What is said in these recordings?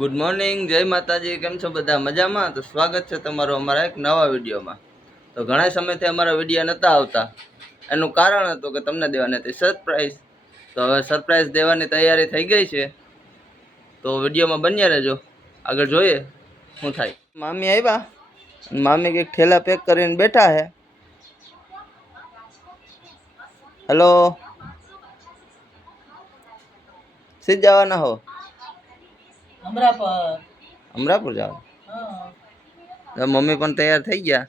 Good morning, જય માતાજી. કેમ છો બધા? મજામાં? તો સ્વાગત છે તમારું અમારા એક નવા વિડીયોમાં. તો ઘણા સમયથી અમારા વિડીયો નહોતા આવતા. એનું કારણ હતું કે તમને દેવાની હતી સરપ્રાઈઝ. તો હવે સરપ્રાઈઝ દેવાની તૈયારી થઈ ગઈ છે. તો વિડીયોમાં બન્યા રહેજો, આગળ જોઈએ શું થાય. મામી આવ્યા, મામી કંઈક ઠેલા પેક કરીને બેઠા છે. હેલો, સીધ જવાના હો? અમરાપુર જાવ? મમ્મી પણ તૈયાર થઈ ગયા.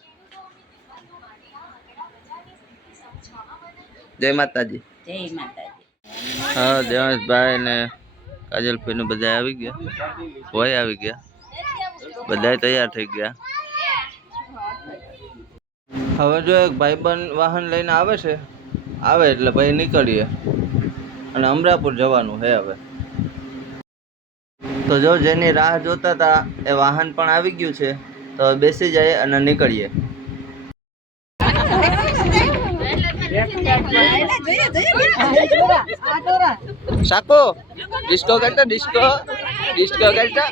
જય માતાજી. જય માતાજી. હા, દેવાંશભાઈ ને કાજલભાઈ ને બધા આવી ગયા, ભાઈ આવી ગયા, બધા તૈયાર થઈ ગયા. હવે જો એક ભાઈબંધ વાહન લઈને આવે છે, આવે એટલે ભાઈ નીકળીએ અને અમરાપુર જવાનું છે હવે. તો જો જેની રાહ જોતા હતા એ વાહન પણ આવી ગયું છે, તો બેસી જાય અને નીકળીએ. સાકો ડિસ્કો કરતા, ડિસ્કો ડિસ્કો કરતા.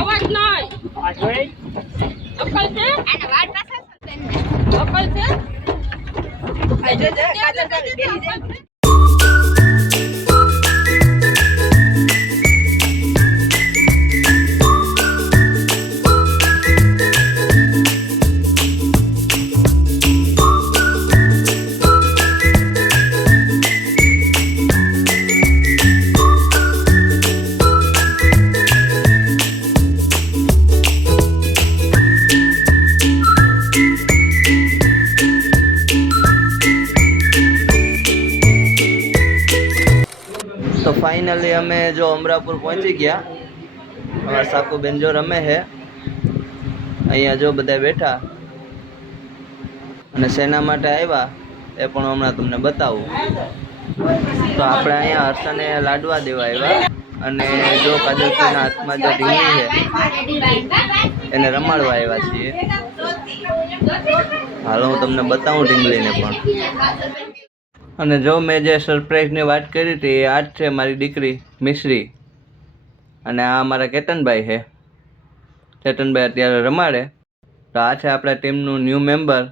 અવાજ નહીં. અકલ છે? અકલ છે? તો ફાઇનલી અમે જો અમરાપુર પહોંચી ગયા. અમારા સાકુબેન જો રમે છે અહીંયા, જો બધા બેઠા અને શેના માટે આવ્યા એ પણ હમણાં તમને બતાવું. તો આપણે અહીંયા હર્ષને લાડવા દેવા આવ્યા અને જો કાજલભાઈના હાથમાં જે ઢીંગલી છે એને રમાડવા આવ્યા છીએ. હાલો હું તમને બતાવું ઢીંગલીને પણ. અને જો મેં જે સરપ્રાઈઝની વાત કરી હતી એ આ જ છે, મારી દીકરી મિશ્રી. અને આ અમારા કેતનભાઈ છે. કેતનભાઈ અત્યારે રમાડે. તો આ છે આપણા ટીમનું ન્યૂ મેમ્બર.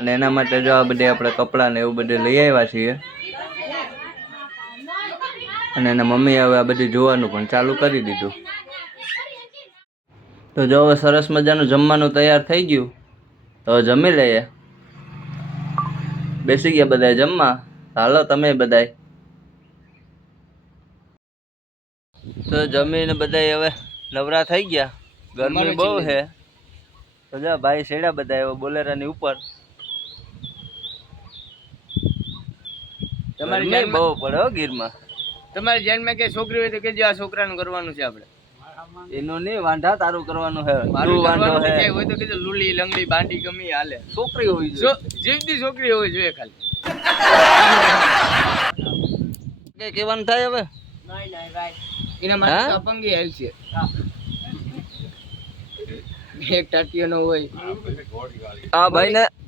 અને એના માટે જો આ બધે આપણે કપડાં ને એવું બધું લઈ આવ્યા છીએ. અને એના મમ્મી હવે આ બધું જોવાનું પણ ચાલુ કરી દીધું. તો જો હવે સરસ મજાનું જમવાનું તૈયાર થઈ ગયું, તો જમી લઈએ. બેસી ગયા બધા જમવા. હાલો તમે બધાય. તો જમીને બધાય હવે નવરા થઈ ગયા. ગરમી બહુ છે. તો જા ભાઈ સેડા બધા હવે બોલેરાની ઉપર. તમારી ગરમી બહુ પડે હો ગીરમાં. તમારી ધ્યાનમાં કે છોકરી હોય તો કેજો આ છોકરાનું કરવાનું છે આપણે. એનું નહીં, વાંઢા તારું કરવાનું છે. મારું તું વાંઢો કરવાનું હે છે હોય તો કેજો લુલી લંગડી બાંડી ગમી હાલે. છોકરી હોવી જોઈએ. જીવતી છોકરી હોવી જોઈએ ખાલી. કે કેવાનું થાય હવે? એના માટે અપંગી હેલ છે. એક ટાટીઓ નો હોય.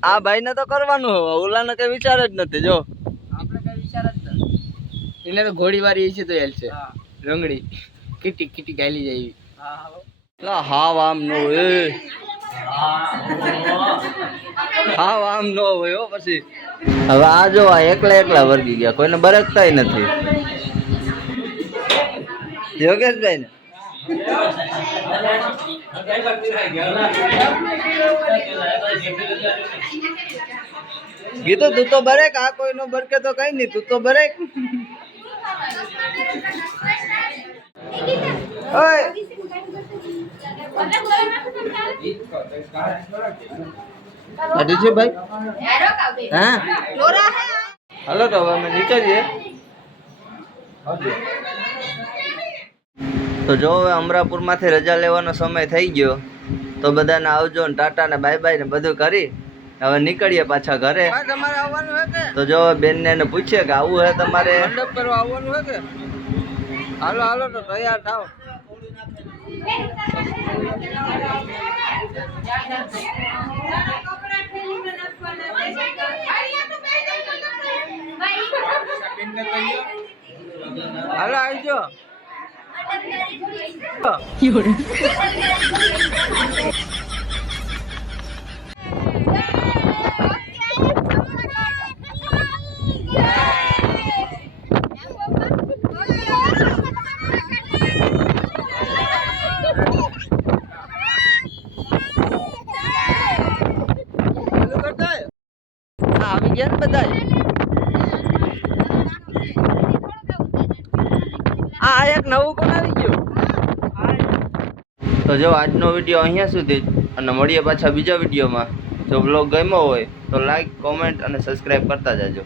આ ભાઈને તો કરવાનું હોય, ઓલાને કઈ વિચાર જ નથી. જો આપણે કઈ વિચાર જ નથી. એને તો ઘોડી વાળી છે તો હેલ છે. રંગડી કીટી કીટી ગાલી જાય. હાવ આમ નો હોય, હાવ આમ નો હોય હો. પછી હવે આ જો આ એકલા વર્ગી ગયા, કોઈને બરકતાય નથી. યોગેશભાઈ ને ગીતો તું તો બરેક, આ કોઈ નો બરકે તો કઈ નઈ, તું તો બરેક. ઓય ભાઈ હા હાલો તો હવે અમે નીકળીએ. તો જો હવે અમરાપુર માંથી રજા લેવાનો સમય થઈ ગયો. તો બધાને આવજો ને ટાટા ને બાય બાય ને બધું કરી હવે નીકળીએ પાછા ઘરે. તમારે આવવાનું હે કે? તો જો બેન ને એને પૂછીએ કે આવું હે તમારે મંડપ કરવા આવવાનું હે કે? હાલો હાલો તો તૈયાર થાવ. હાલો આવજો. આવી ગયા ને બધા. આ એક નવું કોણ આવી ગયું. તો જો આજનો વિડીયો અહીંયા સુધી જ, અને મળીએ પાછા બીજા વિડીયોમાં. જો બ્લોગ ગમ્યો હોય તો લાઈક, કોમેન્ટ અને સબસ્ક્રાઈબ કરતા જાજો.